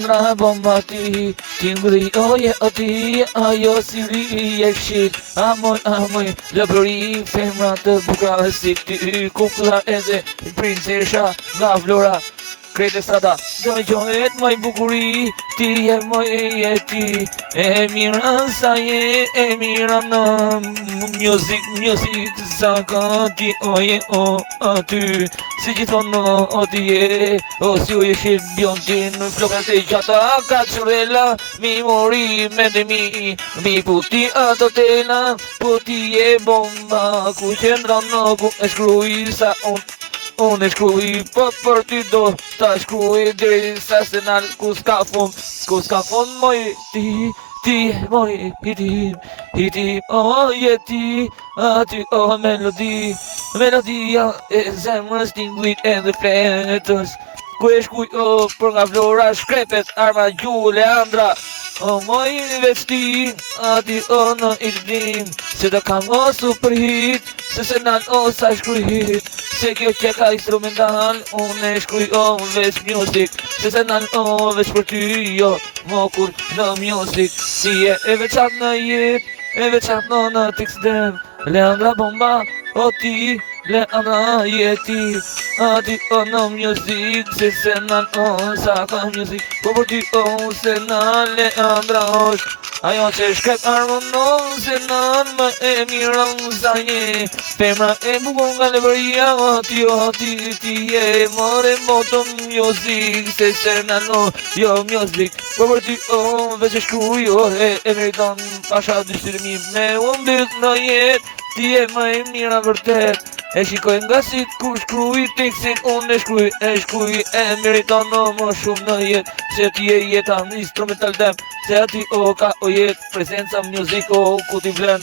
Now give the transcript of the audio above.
Leandra bomba ti ngrijoje o ti, ajo si ri e shit. Amoj, lëbëri, femra të bukra si ty, kukla edhe princesha nga Vlora. Krete strada, dëgjohet moj bukuri, ti je moj e ti. E mira sa je, e mira në music sa ka ti oje o aty. Si gjithmonë o ti je, o si u jeshit bjondin, flokat e gjata ka qurela, mi mori me dhe mi puti ato tela, puti je bomba, ku qendron në ku e shkruj sa unë e shkruj, po për ty do ta shkruj, deri sa se nal ku s'ka fund moj ti moj hitim, o je ti, aty o melodia e zemrës tingujt edhe fletës, ku e shkuj o për nga Vlora, shkrepet arma gju Leandra, o moj vesti, aty o në ilim, se da kam o super hit, se nal o sa shkruj, se kjo që ka instrumental, unë e shkruj o veç music, se nal o veç për ty, jo, mokur në music, si e veçat në jet, e veçat në TXDM, Leandra bomba, o ti, Leandra jeti, aty o në music, se nal o sa ka music, po për ty o se nal Leandra është, ajo që shkret armonon, se nal më e miron sa je, femra e bukur nga lëbëria, o ti je, more moto music, se nal o jo music, po për ty o veç e shkruj, o e meriton pasha dyshtyrimi, me unë dit në jet, ti e më e mira vërtet. E shikoj nga si ku shkruj tekstin, unë e shkruj e meriton në më shumë në jet, se ti e jeta në instrumental dem, se ati o ka o jet, prezenca music o ku ti vlen.